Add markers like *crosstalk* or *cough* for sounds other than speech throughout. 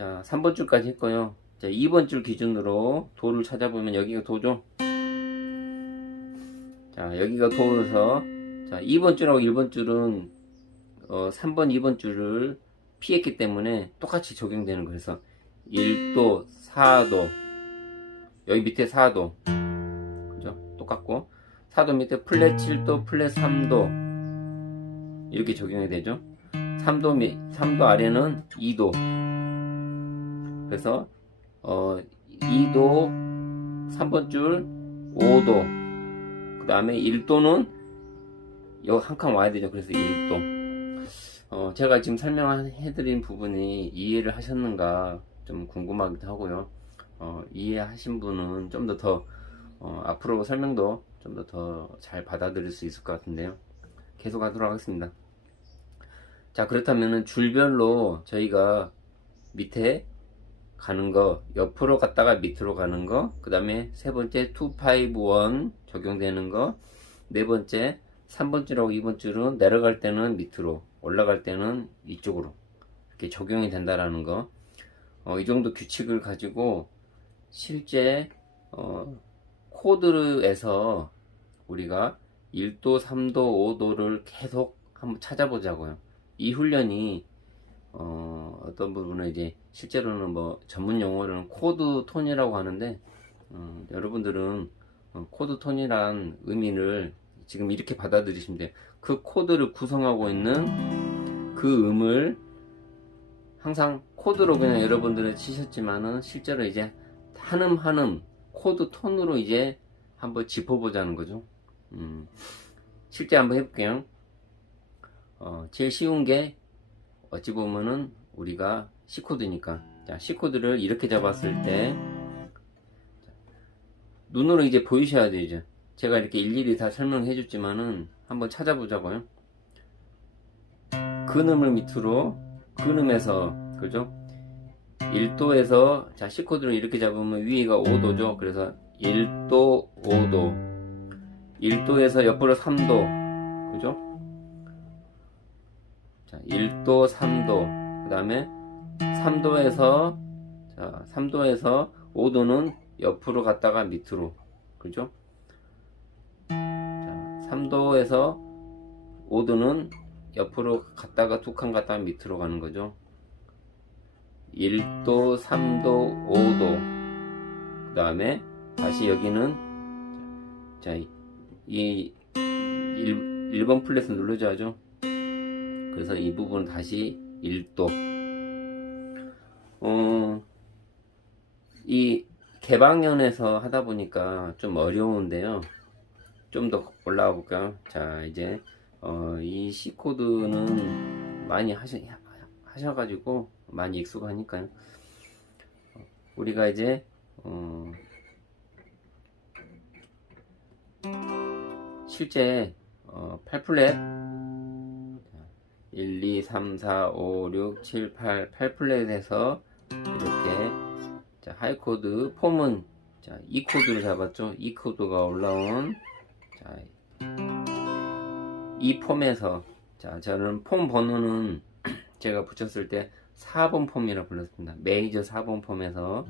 자, 3번 줄까지 했고요. 자, 2번 줄 기준으로 도를 찾아보면 여기가 도죠. 자, 여기가 도여서 자, 2번 줄하고 1번 줄은 어, 3번, 2번 줄을 피했기 때문에 똑같이 적용되는. 그래서 1도, 4도, 여기 밑에 4도, 그죠? 똑같고, 4도 밑에 플랫 7도, 플랫 3도, 이렇게 적용이 되죠. 3도, 밑, 3도 아래는 2도. 그래서, 어, 2도, 3번 줄, 5도, 그 다음에 1도는 여기 한 칸 와야 되죠. 그래서 1도. 어, 제가 지금 설명해 드린 부분이 이해를 하셨는가 좀 궁금하기도 하고요. 어, 이해하신 분은 좀 더 더, 어, 앞으로 설명도 좀 더 더 잘 받아들일 수 있을 것 같은데요. 계속 하도록 하겠습니다. 자, 그렇다면은 줄별로 저희가 밑에 가는 거, 옆으로 갔다가 밑으로 가는 거, 그 다음에 세 번째 251 적용되는 거, 네 번째 3번 줄하고 2번 줄은 내려갈 때는 밑으로, 올라갈 때는 이쪽으로 이렇게 적용이 된다라는 거. 어, 이 정도 규칙을 가지고 실제 어, 코드에서 우리가 1도, 3도, 5도를 계속 한번 찾아보자고요. 이 훈련이 어, 어떤 부분은 이제 실제로는 뭐 전문 용어로는 코드 톤이라고 하는데 어, 여러분들은 어, 코드 톤이란 의미를 지금 이렇게 받아들이시면 돼요. 그 코드를 구성하고 있는 그 음을 항상 코드로 그냥 여러분들은 치셨지만은 실제로 이제 한음 한음 코드 톤으로 이제 한번 짚어보자는 거죠. 음, 실제 한번 해볼게요. 어, 제일 쉬운 게 어찌 보면은 우리가 C 코드니까 자 C 코드를 이렇게 잡았을 때 눈으로 이제 보이셔야 되죠. 제가 이렇게 일일이 다 설명해 줬지만은 한번 찾아보자고요. 근음을 밑으로 근음에서 그죠? 1도에서 자 C 코드를 이렇게 잡으면 위가 5도죠. 그래서 1도 5도 1도에서 옆으로 3도 그죠? 자 1도 3도 그 다음에 3도에서 자 3도에서 5도는 옆으로 갔다가 밑으로 그죠? 자 3도에서 5도는 옆으로 갔다가 두 칸 갔다가 밑으로 가는 거죠. 1도, 3도, 5도. 그 다음에 다시 여기는 자, 이 1, 1번 플랫을 누르자죠. 그래서 이 부분은 다시 1도. 어, 이 개방연에서 하다 보니까 좀 어려운데요. 좀 더 올라가 볼까요? 자, 이제 어, 이 C 코드는 많이 하셔, 하셔가지고 많이 익숙하니까요. 어, 우리가 이제 어, 실제 어, 8플랫 1, 2, 3, 4, 5, 6, 7, 8, 8플랫에서 이렇게 자, 하이 코드 폼은 자, 이 코드를 잡았죠. 이 코드가 올라온 자, 이 폼에서 자 저는 폼 번호는 *clears throat* 제가 붙였을 때 4번 폼이라 불렀습니다. 메이저 4번 폼에서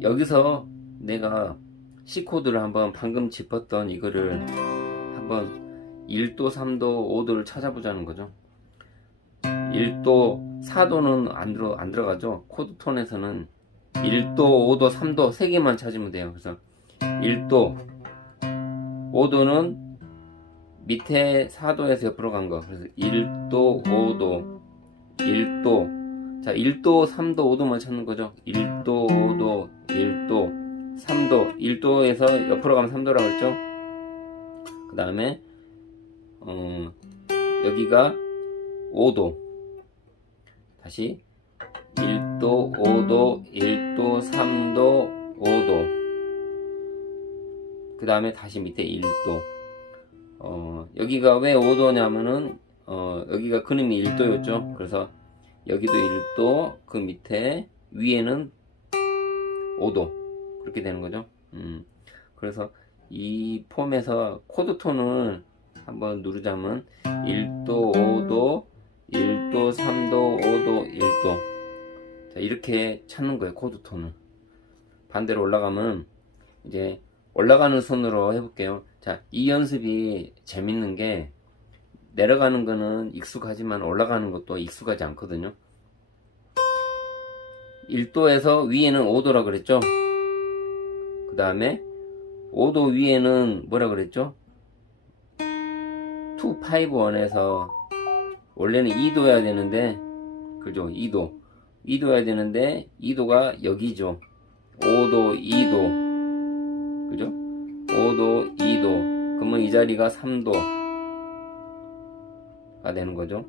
여기서 내가 C 코드를 한번 방금 짚었던 이거를 한번 1도, 3도, 5도를 찾아보자는 거죠. 1도, 4도는 안 들어 안 들어가죠. 코드 톤에서는 1도, 5도, 3도 세 개만 찾으면 돼요. 그래서 1도, 5도는 밑에 4도에서 옆으로 간 거. 그래서 1도, 5도, 1도. 자, 1도, 3도, 5도만 찾는 거죠. 1도, 5도, 1도, 3도. 1도에서 옆으로 가면 3도라고 했죠. 그 다음에, 어, 여기가 5도. 다시, 1도, 5도, 1도, 3도, 5도. 그 다음에 다시 밑에 1도. 어, 여기가 왜 5도냐면은, 어, 여기가 근음이 1도였죠. 그래서 여기도 1도, 그 밑에, 위에는 5도. 그렇게 되는 거죠. 음, 그래서 이 폼에서 코드 톤을 한번 누르자면 1도, 5도, 1도, 3도, 5도, 1도, 자, 이렇게 찾는 거예요, 코드 톤을. 반대로 올라가면, 이제, 올라가는 손으로 해볼게요. 자, 이 연습이 재밌는 게, 내려가는 거는 익숙하지만 올라가는 것도 익숙하지 않거든요. 1도에서 위에는 5도라 그랬죠? 그 다음에 5도 위에는 뭐라 그랬죠? 2, 5, 1에서 원래는 2도여야 되는데 그죠? 2도 2도여야 되는데 2도가 여기죠 5도, 2도 그죠? 5도, 2도 그러면 이 자리가 3도 가 되는 거죠.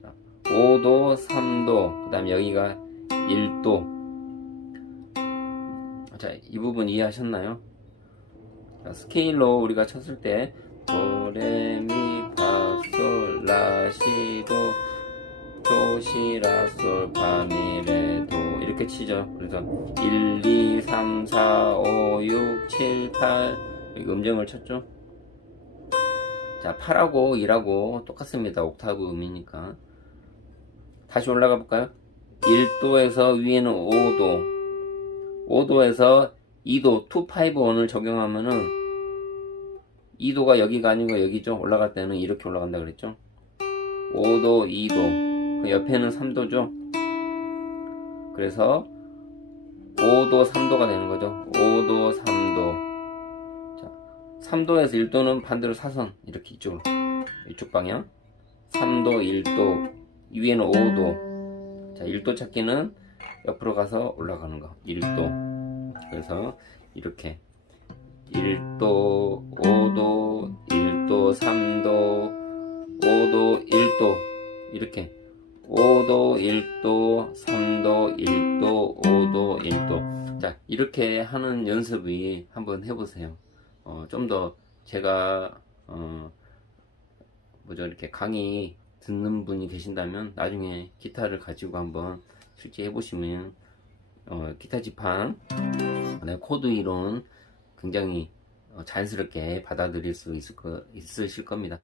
자, 5도, 3도, 그 다음 여기가 1도. 자, 이 부분 이해하셨나요? 자, 스케일로 우리가 쳤을 때, 도, 레, 미, 파, 솔, 라, 시, 도, 도, 시, 라, 솔, 파, 미, 레, 도. 이렇게 치죠. 그래서 1, 2, 3, 4, 5, 6, 7, 8. 이렇게 음정을 쳤죠. 자, 8하고 2하고 똑같습니다. 옥타브 음이니까. 다시 올라가 볼까요? 1도에서 위에는 5도, 5도에서 2도, 2, 5, 1을 적용하면은 2도가 여기가 아니고 여기죠. 올라갈 때는 이렇게 올라간다 그랬죠. 5도, 2도. 그 옆에는 3도죠. 그래서 5도, 3도가 되는 거죠. 5도, 3도. 3도에서 1도는 반대로 사선 이렇게 이쪽으로 이쪽 방향 3도 1도 위에는 5도 자 1도 찾기는 옆으로 가서 올라가는 거 1도 그래서 이렇게 1도 5도 1도 3도 5도 1도. 이렇게. 5도 1도 3도 1도 5도 1도. 자 이렇게 하는 연습이 한번 해보세요. 어, 좀 더 제가 어, 뭐죠? 이렇게 강의 듣는 분이 계신다면 나중에 기타를 가지고 한번 실제 해보시면 어, 기타 지판 코드 이론 굉장히 어, 자연스럽게 받아들일 수 있을 거, 있으실 겁니다.